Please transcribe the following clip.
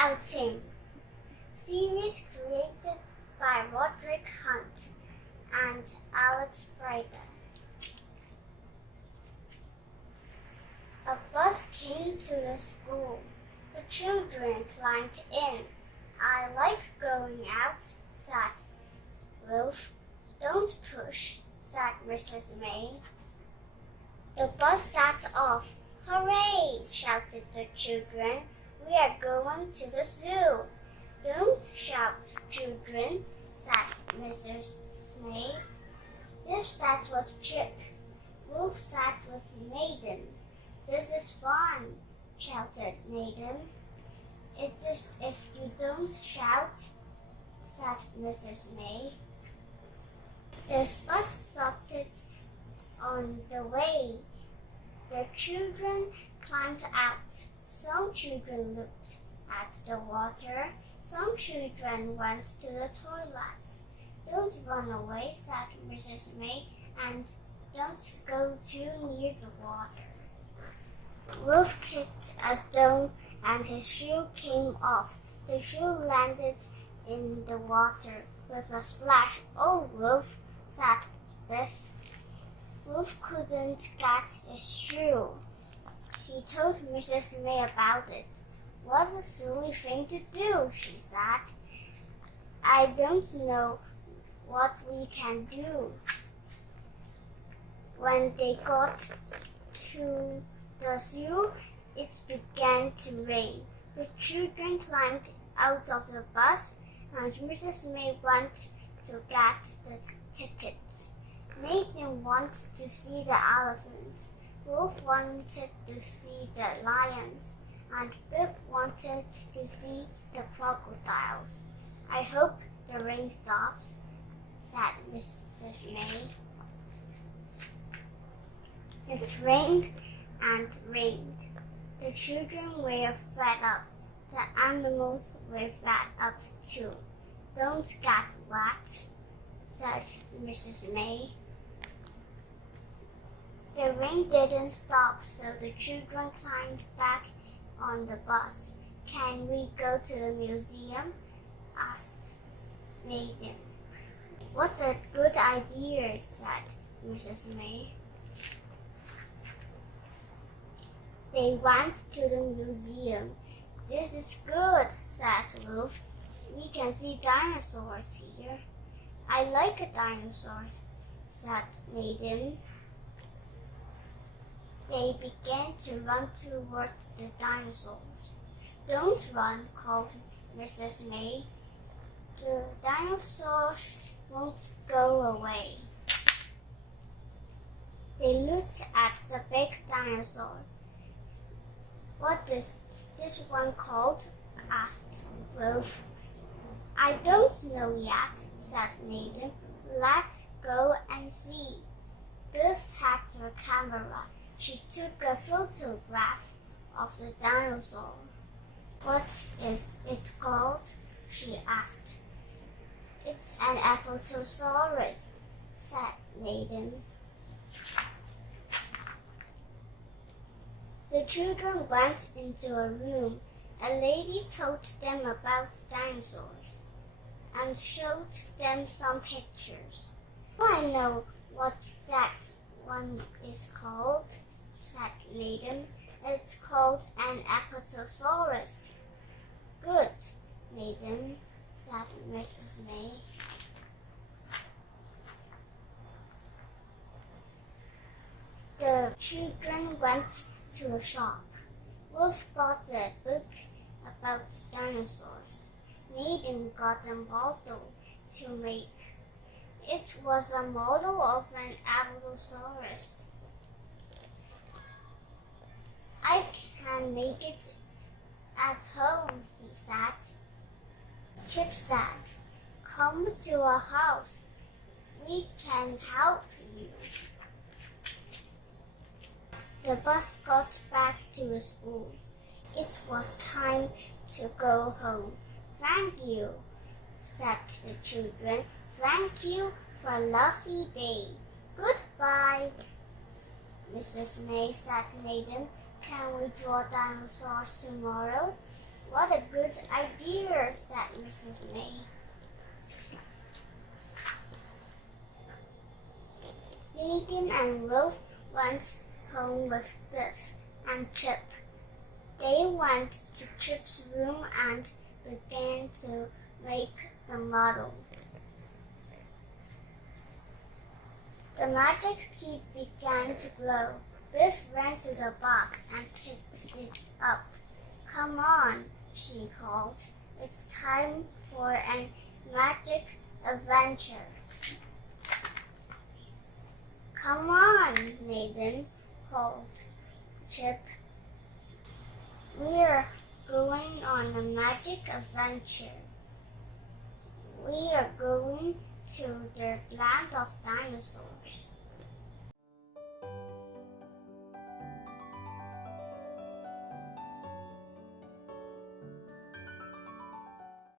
Outing. Series created by Roderick and Brychta. A bus came to the school. The children climbed in. I like going out, said Wolf. Don't push, said Mrs. May. The bus set off. Hooray, shouted the children. We are going to the zoo. Don't shout, children, said Mrs. May. Biff sat with Chip. Wolf sat with Maiden. This is fun, shouted Maiden. It is if you don't shout, said Mrs. May. The bus stopped on the way. The children climbed out. Some children looked at the water. Some children went to the toilet. Don't run away, said Mrs. May, and don't go too near the water. Wolf kicked a stone and his shoe came off. The shoe landed in the water with a splash. Oh, Wolf, said Biff. Wolf couldn't get his shoe. He told Mrs. May about it. What a silly thing to do, she said. I don't know what we can do. When they got to the zoo, it began to rain. The children climbed out of the bus and Mrs. May went to get the tickets. Maiden wanted to see the elephants. Wolf wanted to see the lions, and Biff wanted to see the crocodiles. I hope the rain stops, said Mrs. May. It rained and rained. The children were fed up. The animals were fed up too. Don't get wet, said Mrs. May. The rain didn't stop, so the children climbed back on the bus. Can we go to the museum? Asked Maiden. What a good idea, said Mrs. May. They went to the museum. This is good, said Wolf. We can see dinosaurs here. I like dinosaurs, said Maiden. They began to run towards the dinosaurs. Don't run, called Mrs. May. The dinosaurs won't go away. They looked at the big dinosaur. What is this one called? Asked Wolf. I don't know yet, said Maiden. Let's go and see. Biff had her camera. She took a photograph of the dinosaur. What is it called? She asked. It's an Apatosaurus, said Maiden. The children went into a room. A lady told them about dinosaurs and showed them some pictures. I know what that one is called, said Maiden. It's called an Apatosaurus. Good, Maiden, said Mrs. May. The children went to a shop. Wolf got a book about dinosaurs. Maiden got a model to make. It was a model of an Apatosaurus. I can make it at home, he said. Chip said, come to our house. We can help you. The bus got back to the school. It was time to go home. Thank you, said the children. Thank you for a lovely day. Goodbye, Mrs. May, said Maiden. Can we draw dinosaurs tomorrow? What a good idea, said Mrs. May. Megan and Wolf went home with Biff and Chip. They went to Chip's room and began to make the model. The magic key began to glow. Biff ran to the box and picked it up. "Come on," she called. "It's time for a magic adventure." "Come on, Nathan," called Chip. "We're going on a magic adventure. We are going to the land of dinosaurs."